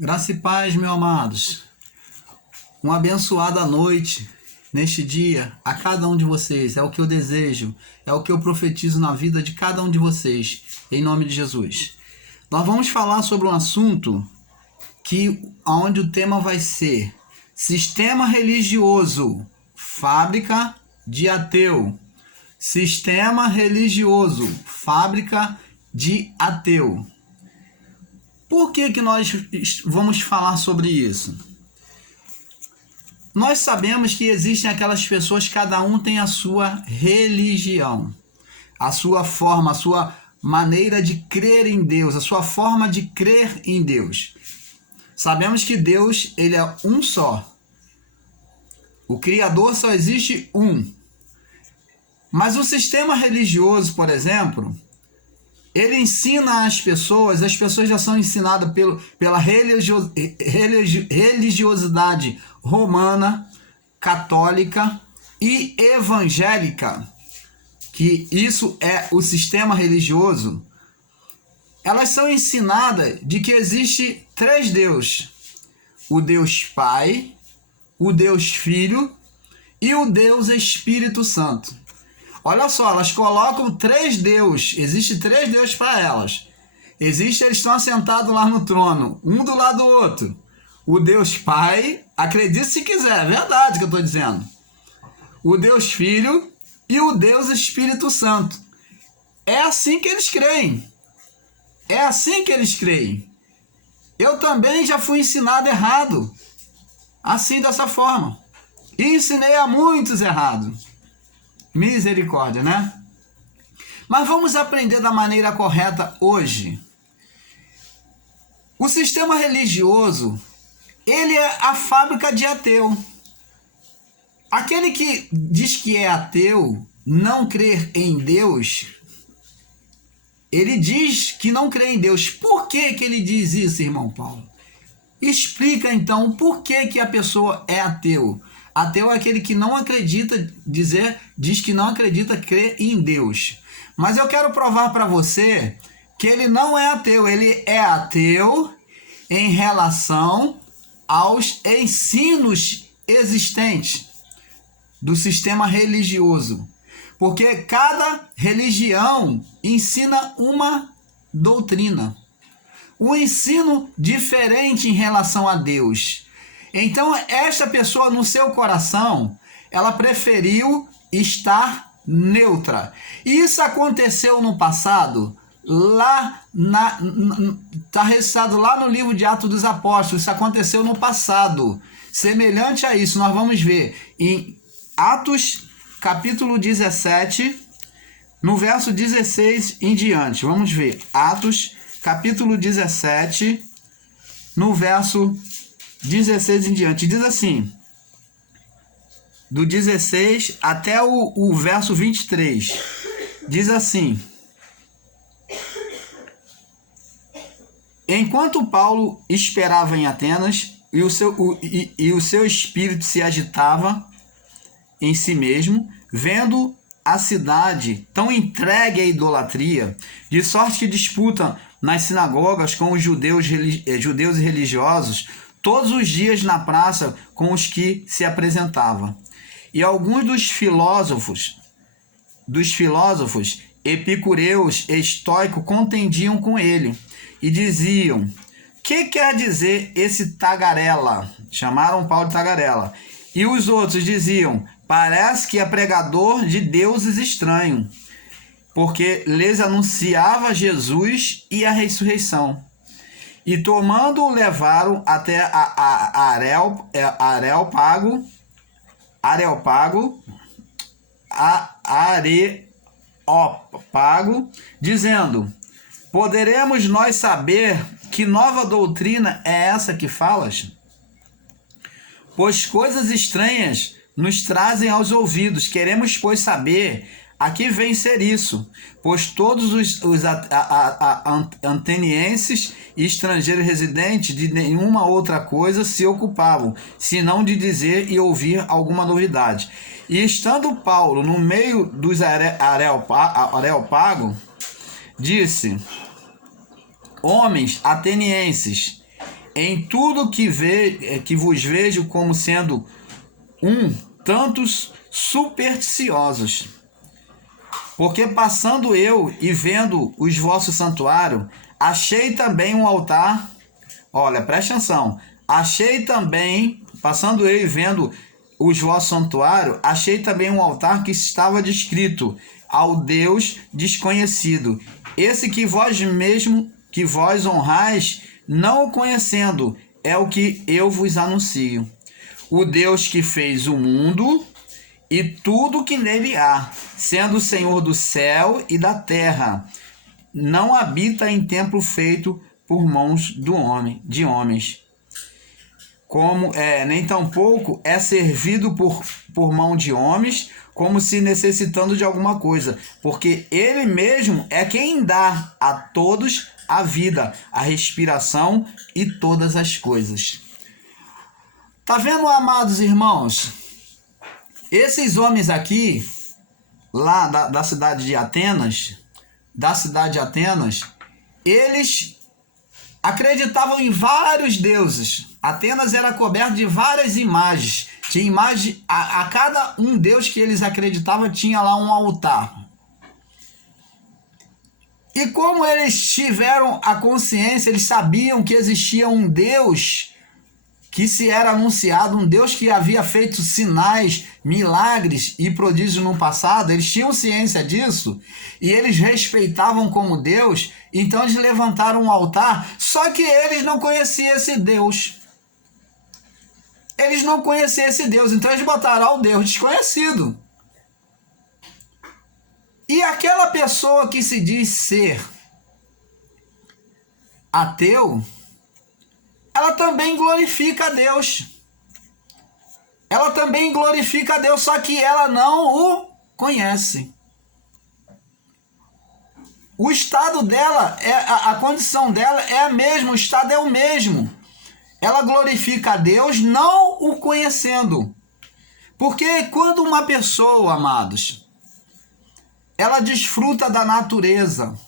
Graça e paz, meus amados. Uma abençoada noite neste dia a cada um de vocês. É o que eu desejo, é o que eu profetizo na vida de cada um de vocês, em nome de Jesus. Nós vamos falar sobre um assunto onde o tema vai ser sistema religioso, fábrica de ateu. Sistema religioso, fábrica de ateu. Por que nós vamos falar sobre isso? Nós sabemos que existem aquelas pessoas, cada um tem a sua religião, a sua forma, a sua maneira de crer em Deus, a sua forma de crer em Deus. Sabemos que Deus, ele é um só. O Criador só existe um. Mas o sistema religioso, por exemplo, ele ensina as pessoas já são ensinadas pela religiosidade romana, católica e evangélica, que isso é o sistema religioso. Elas são ensinadas de que existe três deuses: o Deus Pai, o Deus Filho e o Deus Espírito Santo. Olha só, elas colocam três deuses, existe três deuses para elas. Eles estão assentados lá no trono, um do lado do outro. O Deus Pai, acredite se quiser, é verdade que eu estou dizendo. O Deus Filho e o Deus Espírito Santo. É assim que eles creem. É assim que eles creem. Eu também já fui ensinado errado, assim, dessa forma. E ensinei a muitos errado. Misericórdia, né? Mas vamos aprender da maneira correta hoje. O sistema religioso, ele é a fábrica de ateu. Aquele que diz que é ateu, não crer em Deus, ele diz que não crê em Deus. Por que ele diz isso, irmão Paulo? Explica então por que a pessoa é ateu. Ateu é aquele que não acredita, diz que não acredita, crer em Deus. Mas eu quero provar para você que ele não é ateu. Ele é ateu em relação aos ensinos existentes do sistema religioso. Porque cada religião ensina uma doutrina, um ensino diferente em relação a Deus. Então, esta pessoa, no seu coração, ela preferiu estar neutra. E isso aconteceu no passado, está registrado lá no livro de Atos dos Apóstolos. Isso aconteceu no passado. Semelhante a isso, nós vamos ver em Atos, capítulo 17, no verso 16 em diante. Vamos ver. Atos, capítulo 17, no verso 16 em diante, diz assim, do 16 até o verso 23, diz assim: enquanto Paulo esperava em Atenas e o seu espírito se agitava em si mesmo, vendo a cidade tão entregue à idolatria, de sorte que disputam nas sinagogas com os judeus e religiosos, todos os dias na praça com os que se apresentava. E alguns dos filósofos epicureus e estoicos contendiam com ele e diziam: que quer dizer esse tagarela? Chamaram Paulo de tagarela. E os outros diziam: parece que é pregador de deuses estranhos, porque lhes anunciava Jesus e a ressurreição. E tomando-o, levaram até Areópago, dizendo: poderemos nós saber que nova doutrina é essa que falas? Pois coisas estranhas nos trazem aos ouvidos. Queremos, pois, saber a que vem ser isso, pois todos os atenienses e estrangeiros residentes de nenhuma outra coisa se ocupavam, senão de dizer e ouvir alguma novidade. E estando Paulo no meio dos Areópago, disse: homens atenienses, em tudo que vos vejo como sendo tantos supersticiosos. Porque passando eu e vendo os vossos santuários, achei também um altar. Olha, presta atenção. Achei também, passando eu e vendo os vossos santuários, achei também um altar que estava descrito ao Deus desconhecido. Esse que vós honrais, não o conhecendo, é o que eu vos anuncio. O Deus que fez o mundo e tudo que nele há, sendo o Senhor do céu e da terra, não habita em templo feito por mãos de homens, nem tampouco é servido por mão de homens, como se necessitando de alguma coisa, porque ele mesmo é quem dá a todos a vida, a respiração e todas as coisas. Tá vendo, amados irmãos? Esses homens aqui, lá da cidade de Atenas, eles acreditavam em vários deuses. Atenas era coberta de várias imagens. Tinha imagem, a cada um deus que eles acreditavam tinha lá um altar. E como eles tiveram a consciência, eles sabiam que existia um Deus que se era anunciado, um Deus que havia feito sinais, milagres e prodígios no passado, eles tinham ciência disso e eles respeitavam como Deus, então eles levantaram um altar, só que eles não conheciam esse Deus. Eles não conheciam esse Deus, então eles botaram ao Deus desconhecido. E aquela pessoa que se diz ser ateu, ela também glorifica a Deus. Ela também glorifica a Deus, só que ela não o conhece. O estado dela, a condição dela é a mesma, o estado é o mesmo. Ela glorifica a Deus não o conhecendo. Porque quando uma pessoa, amados, ela desfruta da natureza,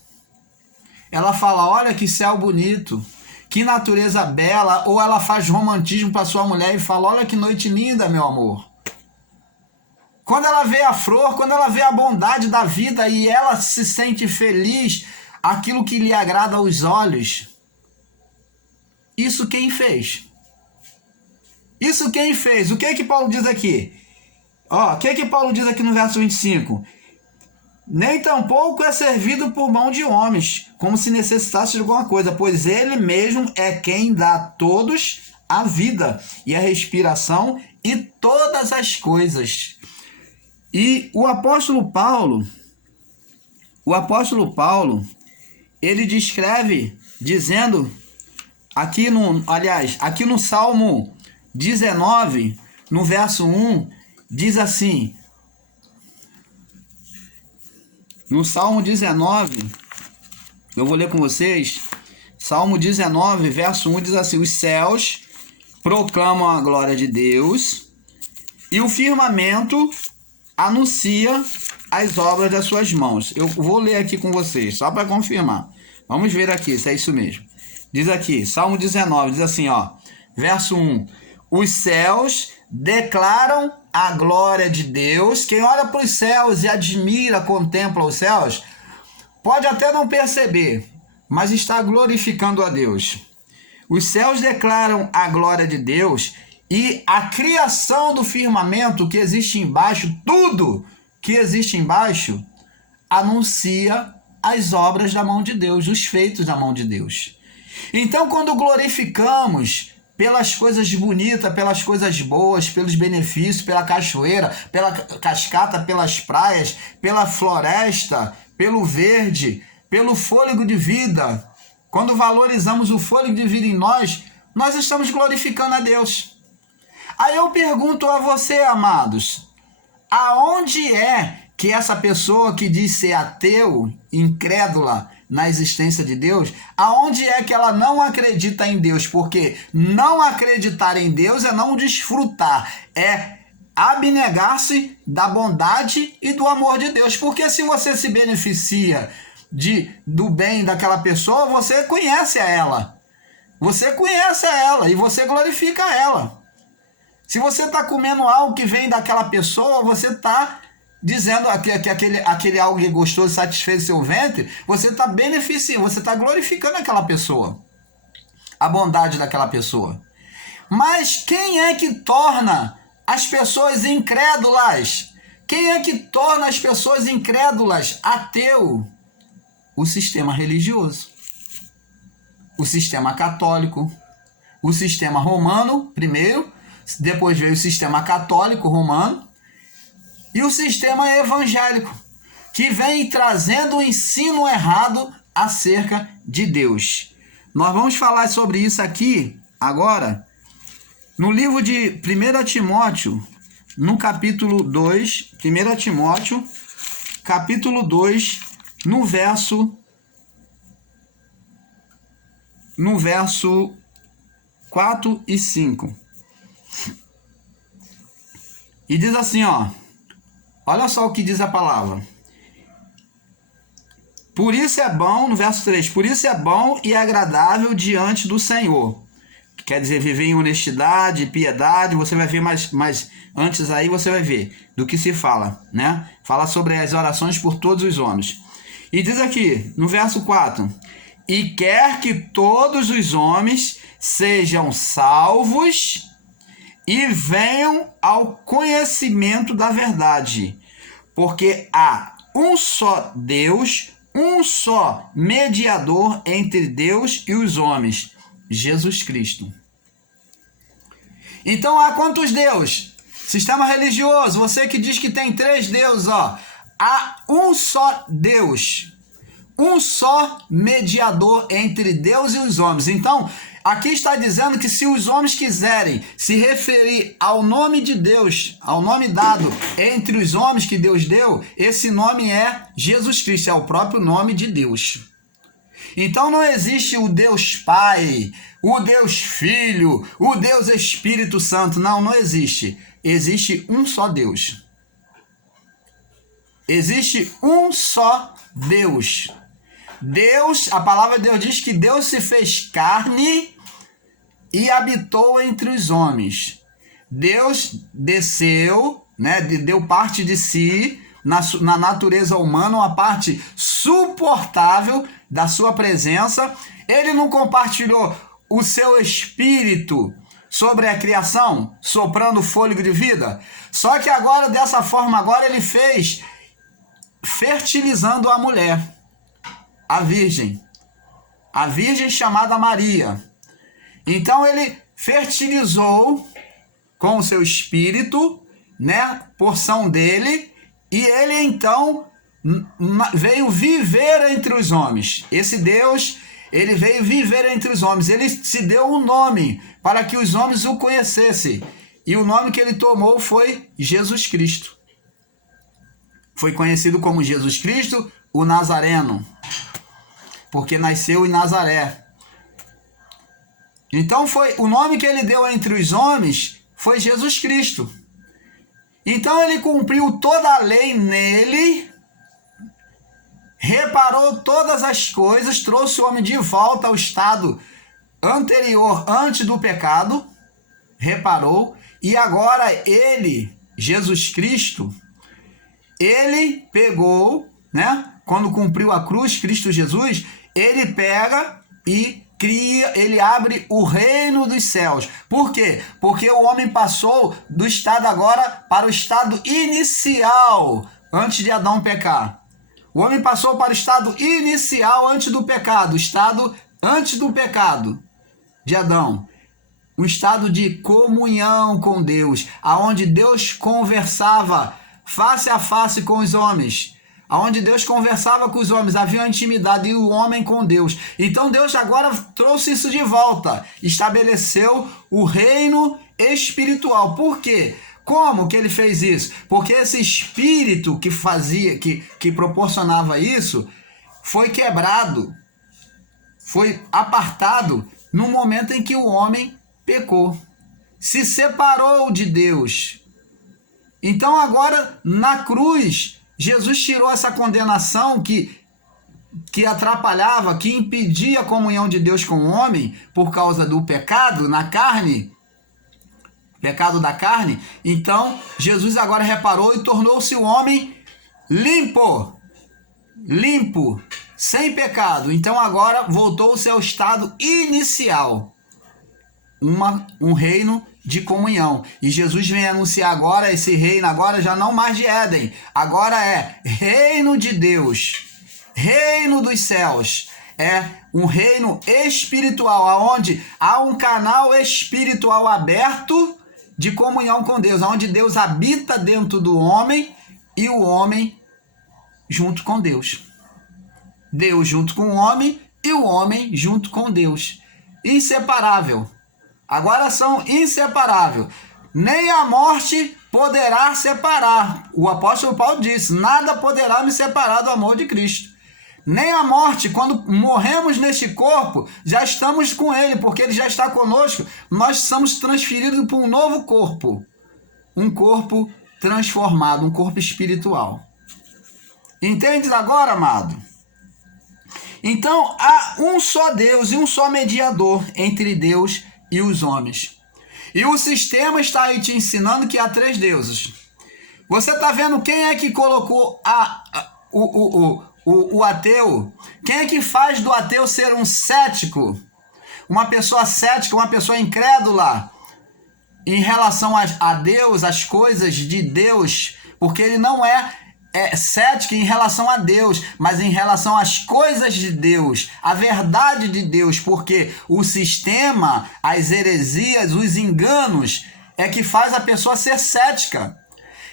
ela fala, olha que céu bonito, que natureza bela, ou ela faz romantismo para sua mulher e fala, olha que noite linda, meu amor. Quando ela vê a flor, quando ela vê a bondade da vida e ela se sente feliz, aquilo que lhe agrada aos olhos, isso quem fez? Isso quem fez? O que é que Paulo diz aqui? O que é que Paulo diz aqui no verso 25? Nem tampouco é servido por mão de homens, como se necessitasse de alguma coisa, pois ele mesmo é quem dá a todos a vida e a respiração e todas as coisas. E o apóstolo Paulo, ele descreve dizendo, aqui no Salmo 19, no verso 1, diz assim, no Salmo 19, eu vou ler com vocês, Salmo 19, verso 1 diz assim, os céus proclamam a glória de Deus e o firmamento anuncia as obras das suas mãos. Eu vou ler aqui com vocês, só para confirmar. Vamos ver aqui se é isso mesmo. Diz aqui, Salmo 19, diz assim, verso 1, os céus declaram a glória de Deus. Quem olha para os céus e admira, contempla os céus, pode até não perceber, mas está glorificando a Deus. Os céus declaram a glória de Deus e a criação do firmamento que existe embaixo, tudo que existe embaixo, anuncia as obras da mão de Deus, os feitos da mão de Deus. Então, quando glorificamos pelas coisas bonitas, pelas coisas boas, pelos benefícios, pela cachoeira, pela cascata, pelas praias, pela floresta, pelo verde, pelo fôlego de vida, quando valorizamos o fôlego de vida em nós, nós estamos glorificando a Deus. Aí eu pergunto a você, amados, aonde é que essa pessoa que diz ser ateu, incrédula na existência de Deus, aonde é que ela não acredita em Deus? Porque não acreditar em Deus é não desfrutar, é abnegar-se da bondade e do amor de Deus. Porque se você se beneficia do bem daquela pessoa, você conhece a ela. Você conhece ela e você glorifica ela. Se você está comendo algo que vem daquela pessoa, você está dizendo que aquele algo que gostoso satisfez seu ventre, você está beneficiando, você está glorificando aquela pessoa, a bondade daquela pessoa. Mas quem é que torna as pessoas incrédulas? Quem é que torna as pessoas incrédulas ateu? O sistema religioso, o sistema católico, o sistema romano primeiro, depois veio o sistema católico romano e o sistema evangélico, que vem trazendo um ensino errado acerca de Deus. Nós vamos falar sobre isso aqui agora no livro de 1 Timóteo, no capítulo 2, 1 Timóteo, capítulo 2, no verso 4 e 5. E diz assim, olha só o que diz a palavra. Por isso é bom, no verso 3, por isso é bom e agradável diante do Senhor. Quer dizer, viver em honestidade, piedade, você vai ver mais antes aí, você vai ver do que se fala, né? Fala sobre as orações por todos os homens. E diz aqui, no verso 4, e quer que todos os homens sejam salvos e venham ao conhecimento da verdade, porque há um só Deus, um só mediador entre Deus e os homens, Jesus Cristo. Então há quantos deuses? Sistema religioso, você que diz que tem 3 deuses, há um só Deus, um só mediador entre Deus e os homens. Então, aqui está dizendo que se os homens quiserem se referir ao nome de Deus, ao nome dado entre os homens que Deus deu, esse nome é Jesus Cristo, é o próprio nome de Deus. Então não existe o Deus Pai, o Deus Filho, o Deus Espírito Santo. Não existe. Existe um só Deus. Existe um só Deus. Deus, a palavra de Deus diz que Deus se fez carne e habitou entre os homens. Deus desceu, né, deu parte de si na natureza humana, uma parte suportável da sua presença. Ele não compartilhou o seu espírito sobre a criação, soprando fôlego de vida. Só que agora, dessa forma, agora ele fez fertilizando a mulher, a virgem chamada Maria. Então ele fertilizou com o seu espírito, né, porção dele, e ele então veio viver entre os homens. Esse Deus, ele veio viver entre os homens. Ele se deu um nome para que os homens o conhecessem. E o nome que ele tomou foi Jesus Cristo. Foi conhecido como Jesus Cristo, o Nazareno, porque nasceu em Nazaré. Então o nome que ele deu entre os homens foi Jesus Cristo. Então ele cumpriu toda a lei nele, reparou todas as coisas, trouxe o homem de volta ao estado anterior, antes do pecado, reparou, e agora ele, Jesus Cristo, ele pegou, né, quando cumpriu a cruz, Cristo Jesus, ele pega e cria, ele abre o reino dos céus. Por quê? Porque o homem passou do estado agora para o estado inicial, antes de Adão pecar. O homem passou para o estado inicial antes do pecado, o estado antes do pecado de Adão. Um estado de comunhão com Deus, aonde Deus conversava face a face com os homens. Aonde Deus conversava com os homens, havia uma intimidade e o homem com Deus. Então Deus agora trouxe isso de volta, estabeleceu o reino espiritual. Por quê? Como que ele fez isso? Porque esse espírito que fazia, que proporcionava isso, foi quebrado, foi apartado no momento em que o homem pecou, se separou de Deus. Então agora na cruz, Jesus tirou essa condenação que que atrapalhava, que impedia a comunhão de Deus com o homem por causa do pecado na carne, pecado da carne. Então Jesus agora reparou e tornou-se o homem limpo, sem pecado. Então agora voltou-se ao estado inicial, um reino de comunhão. E Jesus vem anunciar agora esse reino, agora já não mais de Éden, agora é reino de Deus, reino dos céus. É um reino espiritual, onde há um canal espiritual aberto de comunhão com Deus, onde Deus habita dentro do homem e o homem junto com Deus. Deus junto com o homem e o homem junto com Deus. Inseparável. Agora são inseparáveis. Nem a morte poderá separar. O apóstolo Paulo disse: nada poderá me separar do amor de Cristo. Nem a morte, quando morremos neste corpo, já estamos com ele, porque ele já está conosco. Nós somos transferidos para um novo corpo. Um corpo transformado, um corpo espiritual. Entendes agora, amado? Então, há um só Deus e um só mediador entre Deus e os homens. E o sistema está aí te ensinando que há 3 deuses. Você está vendo quem é que colocou o ateu? Quem é que faz do ateu ser um cético? Uma pessoa cética, uma pessoa incrédula em relação a Deus, às coisas de Deus, porque ele não é cético em relação a Deus, mas em relação às coisas de Deus, a verdade de Deus, porque o sistema, as heresias, os enganos é que faz a pessoa ser cética.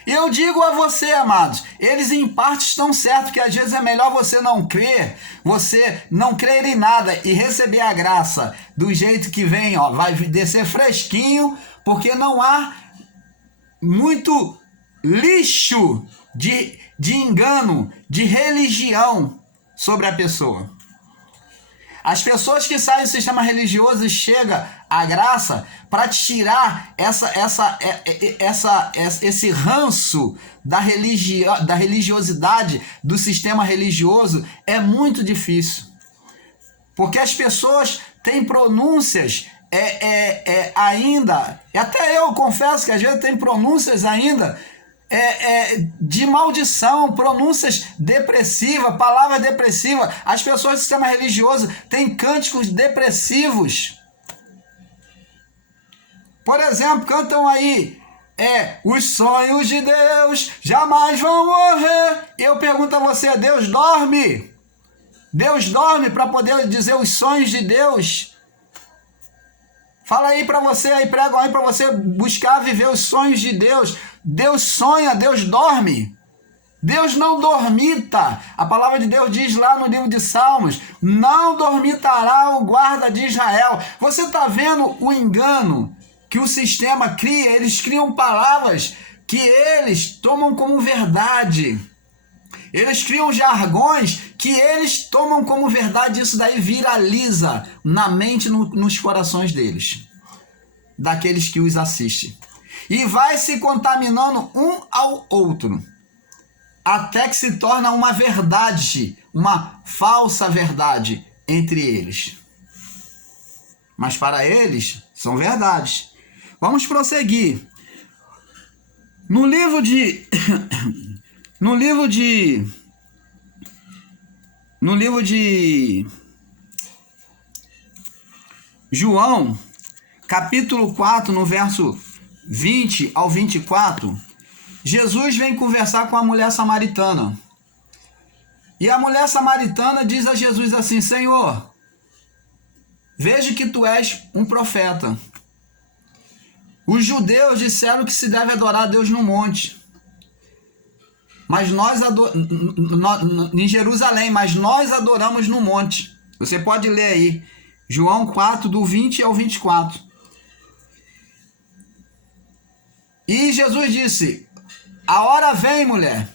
E eu digo a você, amados, eles em parte estão certos, que às vezes é melhor você não crer em nada e receber a graça do jeito que vem, vai descer fresquinho, porque não há muito lixo de engano, de religião sobre a pessoa. As pessoas que saem do sistema religioso e chegam à graça para tirar esse ranço da religiosidade, do sistema religioso, é muito difícil. Porque as pessoas têm pronúncias ainda, até eu confesso que às vezes tem pronúncias ainda de maldição, pronúncias depressivas, palavras depressivas. As pessoas do sistema religioso têm cânticos depressivos. Por exemplo, cantam aí, os sonhos de Deus jamais vão morrer. E eu pergunto a você, Deus dorme? Deus dorme para poder dizer os sonhos de Deus? Fala aí para você, aí pregam aí para você buscar viver os sonhos de Deus. Deus sonha, Deus dorme. Deus não dormita. A palavra de Deus diz lá no livro de Salmos: não dormitará o guarda de Israel. Você está vendo o engano que o sistema cria? Eles criam palavras que eles tomam como verdade. Eles criam jargões que eles tomam como verdade. Isso daí viraliza na mente, nos corações deles, daqueles que os assistem. E vai se contaminando um ao outro, até que se torna uma verdade, uma falsa verdade entre eles. Mas para eles são verdades. Vamos prosseguir. No livro de João, capítulo 4, no verso 20 ao 24, Jesus vem conversar com a mulher samaritana. E a mulher samaritana diz a Jesus assim: Senhor, vejo que tu és um profeta. Os judeus disseram que se deve adorar a Deus no monte, mas em Jerusalém, mas nós adoramos no monte. Você pode ler aí, João 4, do 20 ao 24. E Jesus disse: a hora vem, mulher,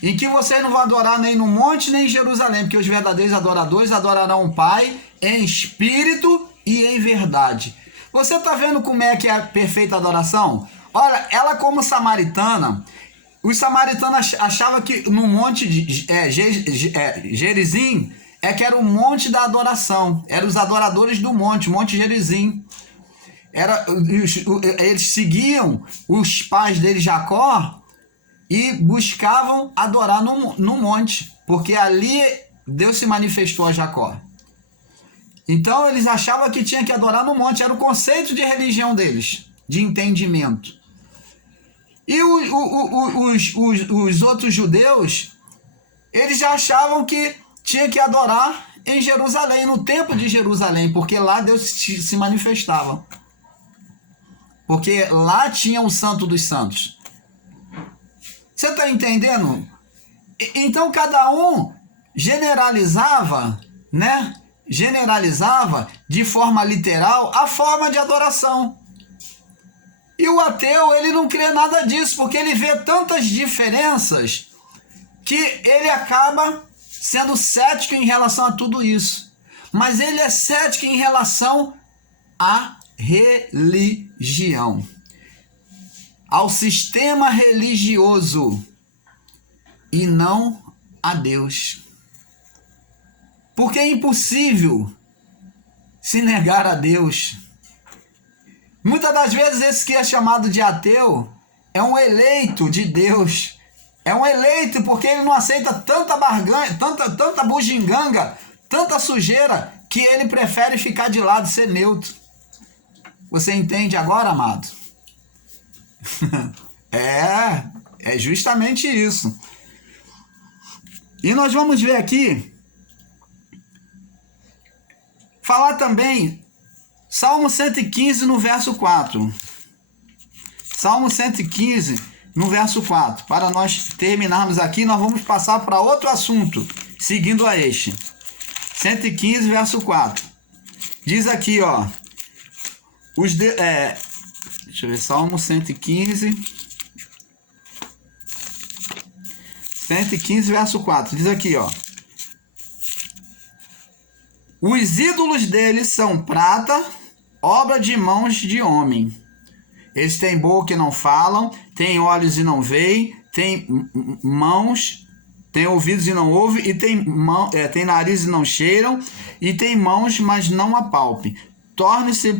em que vocês não vão adorar nem no monte nem em Jerusalém, porque os verdadeiros adoradores adorarão o Pai em espírito e em verdade. Você está vendo como é que é a perfeita adoração? Olha, ela como samaritana, os samaritanos achavam que no monte de Gerizim é que era o monte da adoração, eram os adoradores do monte, Monte Gerizim. Eles seguiam os pais dele, Jacó, e buscavam adorar no monte, porque ali Deus se manifestou a Jacó. Então eles achavam que tinha que adorar no monte, era o conceito de religião deles, de entendimento. E os outros judeus, eles já achavam que tinha que adorar em Jerusalém, no templo de Jerusalém, porque lá Deus se manifestava. Porque lá tinha o Santo dos Santos. Você está entendendo? Então cada um generalizava, né? Generalizava de forma literal a forma de adoração. E o ateu, ele não crê nada disso, porque ele vê tantas diferenças que ele acaba sendo cético em relação a tudo isso. Mas ele é cético em relação à religião, ao sistema religioso, e não a Deus. Porque é impossível se negar a Deus. Muitas das vezes esse que é chamado de ateu é um eleito de Deus. É um eleito porque ele não aceita tanta barganha, tanta bugiganga, tanta sujeira, que ele prefere ficar de lado, ser neutro. Você entende agora, amado? É justamente isso. E nós vamos ver aqui, falar também, Salmo 115 no verso 4. Salmo 115 no verso 4. Para nós terminarmos aqui, nós vamos passar para outro assunto, seguindo a este. 115 verso 4. Diz aqui, ó. Deixa eu ver, Salmo 115. 115 verso 4. Diz aqui, ó. Os ídolos deles são prata, obra de mãos de homem. Eles têm boca e não falam, têm olhos e não veem, têm mãos, têm ouvidos e não ouvem, e têm nariz e não cheiram, e têm mãos, mas não apalpem. Torne-se,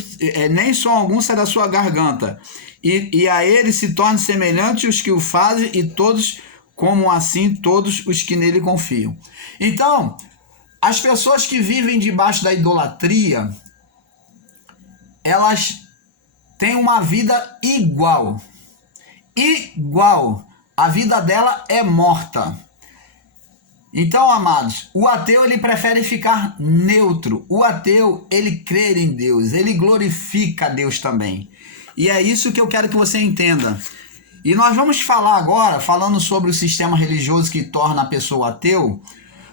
nem som algum sai da sua garganta, e a ele se torne semelhante os que o fazem, e todos, como assim, todos os que nele confiam. Então, as pessoas que vivem debaixo da idolatria, elas têm uma vida igual. A vida dela é morta. Então, amados, o ateu, ele prefere ficar neutro. O ateu, ele crê em Deus, ele glorifica a Deus também. E é isso que eu quero que você entenda. E nós vamos falar agora, falando sobre o sistema religioso que torna a pessoa ateu,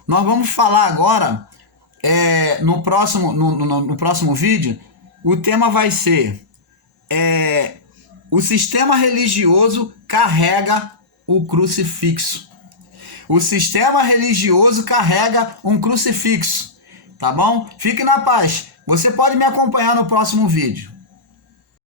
nós vamos falar agora, no próximo vídeo, o tema vai ser, o sistema religioso carrega o crucifixo. O sistema religioso carrega um crucifixo, tá bom? Fique na paz. Você pode me acompanhar no próximo vídeo.